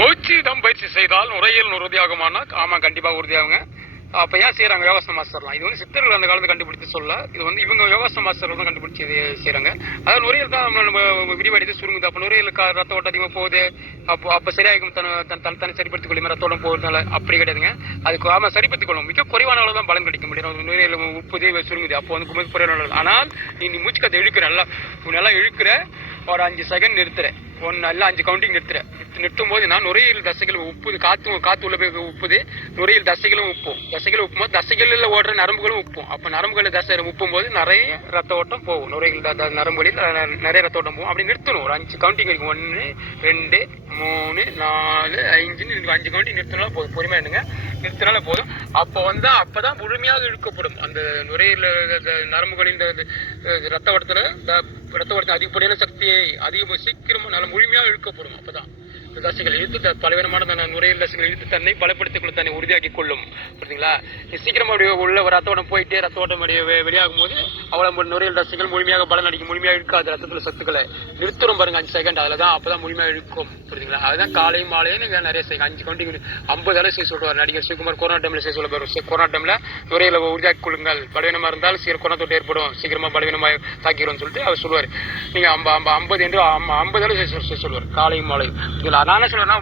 மூச்சு தம் பயிற்சி செய்தால் நுரையீரல் உறுதியாகுமானா? ஆமாம், கண்டிப்பாக உறுதியாகுங்க. அப்போ ஏன் செய்கிறாங்க யோகாசன மாஸ்டர்லாம்? இது வந்து சித்தர்கள் அந்த காலத்தில் கண்டுபிடிச்சு சொல்ல, இது வந்து இவங்க யோகாசன மாஸ்டர்கள் தான் கண்டுபிடிச்சி செய்கிறாங்க. அதாவது நுரையீரல் தான் நம்ம விரிவடைந்து சுருங்குது. அப்போ நுரையீரலுக்கு ரத்த ஓட்டம் அதிகமாக போகுது. அப்போ சரியாகும் தன்னை சரிப்படுத்திக் கொள்ளும் ரத்த ஓட்டம் போகிறதுனால. அப்படி கிடையாதுங்க. அதுக்கு ஆமாம் சரிப்படுத்திக் கொள்ளும். மிக குறைவான அளவு தான் பலன் கிடைக்க முடியும். நுரையீரல் உப்புது சுருங்குது. அப்போ வந்து மிக குறைவான அளவு. ஆனால் நீ மூச்சுக்கத்தை இழுக்கிற நல்லா இழுக்கிற ஒரு 5 செகண்ட் நிறுத்துறேன். நல்லா 5 கவுண்டிங் நிறுத்தும் போது நான் நுரையீரல் தசைகள் உப்புது. காத்து உள்ள போய் உப்புது. நுரையீரல் தசைகளும் உப்பும். தசைகள் உப்பும்போது தசைகளில் ஓடுற நரம்புகளும் உப்பும். அப்போ நரம்புகளில் தசை உப்பும் போது நிறைய ரத்த ஓட்டம் போகும். நுரையீரல் நரம்புகளில் நிறைய ரத்த ஓட்டம் போகும். அப்படி நிறுத்தணும். ஒரு 5 கவுண்டிங் வரைக்கும். 1 2 3 4 5 5 கவுண்டிங் நிறுத்தினாலும் போதும். பொறுமையா இருங்க. நிறுத்தினால போதும். அப்பதான் முழுமையாக இழுக்கப்படும் அந்த நுரையீரல் நரம்புகளின் ரத்த ஓட்டத்தில் அதிகப்படியான சக்தியை சீக்கிரமா நல்ல முழுமையாக இழுக்கப்படும். அப்பதான் தசைகள் இழுத்து பலவீனமான நுரையீரல் தசைகள் இழுத்து தன்னை பலப்படுத்திக் கொள்ள தன்னை உறுதியாக்கி கொள்ளும். புரியுதுங்களா? சீக்கிரமா உள்ள ரத்த ஓட்டம் போயிட்டு ரத்த ஓட்டம் வெளியாகும் போது அவ்வளவு நுரையீரல் தசைகள் முழுமையாக பலன் அடிக்கும். முழுமையாக இழுக்காது. ரத்தத்துல சத்துக்களை நிறுத்துறோம் பாருங்க 5 செகண்ட். அதுலதான் அப்பதான் முழுமையாக இழுக்கும். புரியுதுங்களா? அதுதான் காலையும் மாலையும் நீங்க நிறைய செய்யுங்க. 5 கவுண்டிங் 50 அளவு செய்ய சொல்லுவார் நடிகர் சிவகுமார். கொரோனா டைம்ல செய்ய சொல்ல. கொரோனா டைம்ல நுரையீரலை உறுதியாக்கி கொள்ளுங்கள். பலவீனமா இருந்தாலும் கொரோனா தொட்டு ஏற்படும். சீக்கிரமா பலவீனமாக தாக்கிறோம்னு சொல்லிட்டு அவர் சொல்லுவார். நீங்க 50 என்று 50 அளவு செய்ய சொல்லுவார் காலையும் மாலையும். நான் என்ன சொல்றேன்னா,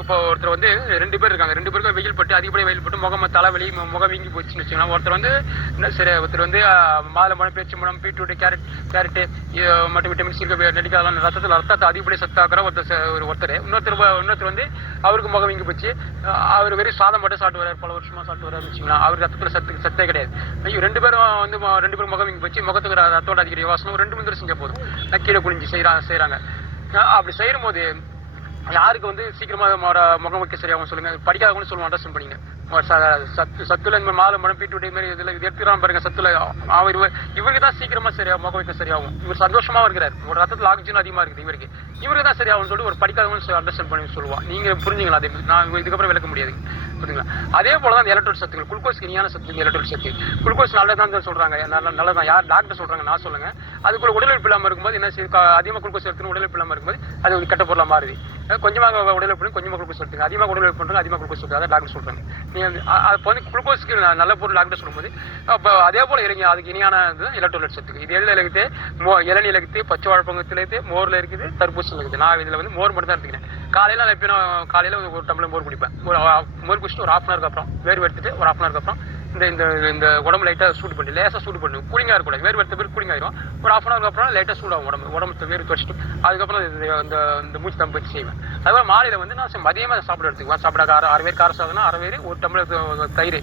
இப்போ ஒருத்தர் வந்து 2 பேர் இருக்காங்க. 2 பேருக்கும் வெயில் பட்டு அதிகப்படியாக வெயில் பட்டு தலைவலி முகம் வீங்கி போச்சுன்னு வச்சுக்கலாம். ஒருத்தர் வந்து என்ன சரி, ஒருத்தர் வந்து மாதுளம்பழம் பேரிச்சம்பழம் பீட்ரூட் கேரட்டு மற்றும் விட்டமின் சி நெல்லிக்காய் ரத்தத்தை அதிகப்படியாக சத்தாக்குற ஒருத்தர். இன்னொருத்தர் வந்து அவருக்கு முகம் வீங்கி போச்சு. அவர் வெறும் சாதம் மட்டும் சாப்பிட்டு வர்றாரு. பல வருஷமா சாப்பிட்டு வர்றாரு வச்சுக்கலாம். அவர் ரத்தத்தில் சத்தே கிடையாது. 2 பேரும் வந்து 2 பேரும் முகம் வீங்கி போச்சு. முகத்துக்கு ரத்தோட அதிக யோசனை 2 3 செஞ்ச போதும். கீழே குனிஞ்சு செய்யறாங்க. அப்படி செய்யும் போது யாருக்கு வந்து சீக்கிரமா முகம் வைக்க சரியாகும் சொல்லுங்க. படிக்காதவங்கன்னு சொல்லுவோம். அண்டர்ஸ்டாண்ட் பண்ணிங்க. சத்துல இந்த மாதுளம்பழம் பீட்ரூட் மாதிரி இதுல எடுத்துக்கிறான் பாருங்க. சத்துல இவருக்கு தான் சீக்கிரமா முகம் வைக்க சரியாகும். இவர் சந்தோஷமா இருக்கிறார். ஒரு ரத்தத்துல ஆக்சிஜன் அதிகமா இருக்குது. இவருக்கு தான் சரியாகும் சொல்லிட்டு ஒரு படிக்காதவங்க அண்டர்ஸ்டாண்ட் பண்ணி சொல்லுவான். நீங்க புரிஞ்சுங்களா? அதே நான் இதுக்கப்புறம் விளக்க முடியாது. புரியுதுங்களா? அதே போலதான் எலக்ட்ரோல் சத்துக்கள். குளுக்கோஸ் இனியான சத்து. எலக்ட்ரோல் சத்து குளுக்கோஸ் நல்லதான் சொல்றாங்க. நல்லதான். யார் டாக்டர் சொல்றாங்க? நான் சொல்லுங்க. அதுக்குள்ள உடலுறுப்பு இல்லாம இருக்கும்போது என்ன செய்யும்? அதிகமாக குளுக்கோஸ் எடுத்து உடலுறுப்பு இல்லாம இருக்கும்போது அது ஒரு கெட்ட பொருளா மாறுது. கொஞ்சமாக உடலுறுப்பு கொஞ்சமாக குளுக்கோஸ் எடுத்துங்க. அதிகமாக உடலுறுப்பு பண்றாங்க. அதிகமாக குளுக்கோஸ் எடுத்து அதான் டாக்டர் சொல்றாங்க. அப்போ வந்து குளுக்கோஸ்க்கு நல்ல பொருள் டாக்டர் சொல்லும்போது அப்போ அதே போல அதுக்கு இனியான எலக்ட்ரோலைட் சத்துக்கு. இது எதுல இருக்குது? இளநீர் இருக்குது, பச்சை வாழைப்பழத்துல இருக்குது, மோர்ல இருக்குது, தர்பூசணில இருக்குது. நான் இதுல வந்து மோர் மட்டும் தான் எடுத்துக்கிறேன். காலையில ஒரு டம்ளர் மோர் குடிப்பேன். மோர் குடிச்சிட்டு ஒரு 1/2 hour அப்புறம் வேர்வை எடுத்துட்டு ஒரு 1/2 hour அப்புறம் இந்த உடம்பு லைட்டா சூடு பண்ணி லேசா சூடு பண்ணு. கூலிங்கா இருக்கக்கூடாது. வேர்வை எடுத்த பேர் கூலிங் ஆயிரும். ஒரு 1/2 hour அப்புறம் லைட்டா சூடாகும் உடம்பு வேர்வை துவச்சிட்டு அதுக்கப்புறம் இந்த மூச்சு தம் பயிற்சி செய்வேன். அதுக்கப்புறம் மாலையில வந்து நான் மதியமாக சாப்பிட எடுத்துக்குவேன். சாப்பிட 6 பேர் கார சாதம்னா 6 பேர் ஒரு டம்ளர் தயிர்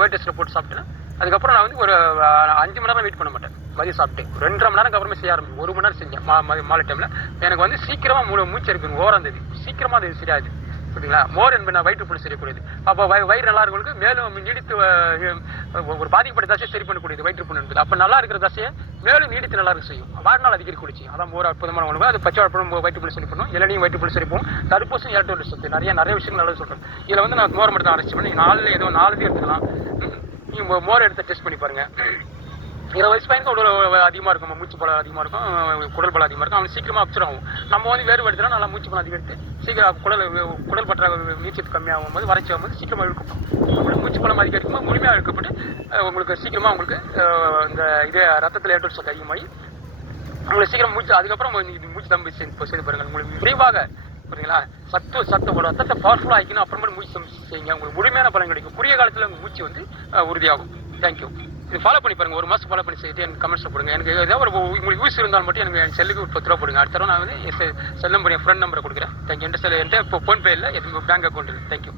வெயிட் டெஸ்ட்ல போட்டு சாப்பிட்டேன். அதுக்கப்புறம் நான் வந்து ஒரு 5 மணி நேரம் வெயிட் பண்ண மாட்டேன். மதியம் சாப்பிட்டு 2.5 மணி நேரம் அப்புறமே செய்ய ஆரம்பிச்சு 1 மணி நேரம் செஞ்சேன். மாலை டைம்ல எனக்கு வந்து சீக்கிரமா மூச்சு இருக்கு. ஓரம் தேதி சீக்கிரமா அது சரியாது. புரியுதுங்களா? மோர் என்பது வயிற்று புல் செய்யக்கூடியது. அப்போ வயிறு நல்லா இருக்கிறவங்களுக்கு மேலும் நீடித்து ஒரு பாதிக்கப்பட்ட தசையை சரி பண்ணக்கூடியது வயிற்று புல் என்பது. அப்போ நல்லா இருக்கிற தசையை மேலும் நீடித்து நல்லா இருக்க செய்யும். வாழ்நாள் அதிகரிக்க செய்யும். அதான் மோர் அற்புதமான உணவு. அது பச்சை வாழைப்பழம் வயிற்று புல் சரி பண்ணும். இளநீயும் வயிற்று புல் சரி பண்ணும். தடுப்பூசி எலக்ட்ரோலைட் சத்து நிறைய விஷயங்கள் நல்லது சொல்றேன். இதுல வந்து நான் மோர் மட்டும் தான் அரைச்சி பண்ணி 4 ஏதோ 4 எடுத்துக்கலாம். நீங்க மோர் எடுத்து டெஸ்ட் பண்ணி பாருங்க. 20 வயசு பையனுக்கு உடல் அதிகமாக இருக்கும். மூச்சு பலம் அதிகமாக இருக்கும். குடல் பலம் அதிகமாக இருக்கும். அவன் சீக்கிரமாக அப்சர் ஆகும். நம்ம வந்து வேறு எடுத்துனா நல்லா மூச்சு பலம் அதிகரித்து சீக்கிரம் குடல் பற்ற நீச்சத்து கம்மியாகும் போது வறட்சி ஆகும்போது சீக்கிரமாக இழுக்கப்படும். அப்படி மூச்சு பலம் அதிகரிக்கும் போது முழுமையாக இழுக்கப்பட்டு உங்களுக்கு சீக்கிரமாக உங்களுக்கு இந்த இதே ரத்தத்தில் ஏற்ற சத்து அதிகமாகி உங்களுக்கு சீக்கிரம் மூச்சு அதுக்கப்புறம் மூச்சு தம்பி செய்து பாருங்கள். உங்களுக்கு விரைவாக புரியுங்களா? சத்து ரத்தத்தை பவர்ஃபுல்லாக ஆகிக்கணும். அப்புறமேட்டு மூச்சு செய்யுங்க. உங்களுக்கு முழுமையான பலன் கிடைக்கும். குறுகிய காலத்தில் உங்கள் மூச்சு வந்து உறுதியாகும். தேங்க்யூ. இது ஃபாலோ பண்ணி பாருங்க. 1 மாதம் ஃபாலோ பண்ணி செய்யிட்டு எனக்கு கமெண்ட்ஸ் போடுங்க. எனக்கு ஏதாவது உங்களுக்கு யூஸ் இருந்தாலும் மட்டும் எனக்கு என் செல்லுக்கு 10 ரூபா போடுங்க. அடுத்த தடவை நான் வந்து செல் நம்பர் என் ஃப்ரெண்ட் நம்பரை கொடுக்குறேன். தேங்க்யூ. என்கிட்ட இப்போ ஃபோன்பே இல்லை, பேங்க் அக்கௌண்ட் இல்லை. தேங்க்யூ.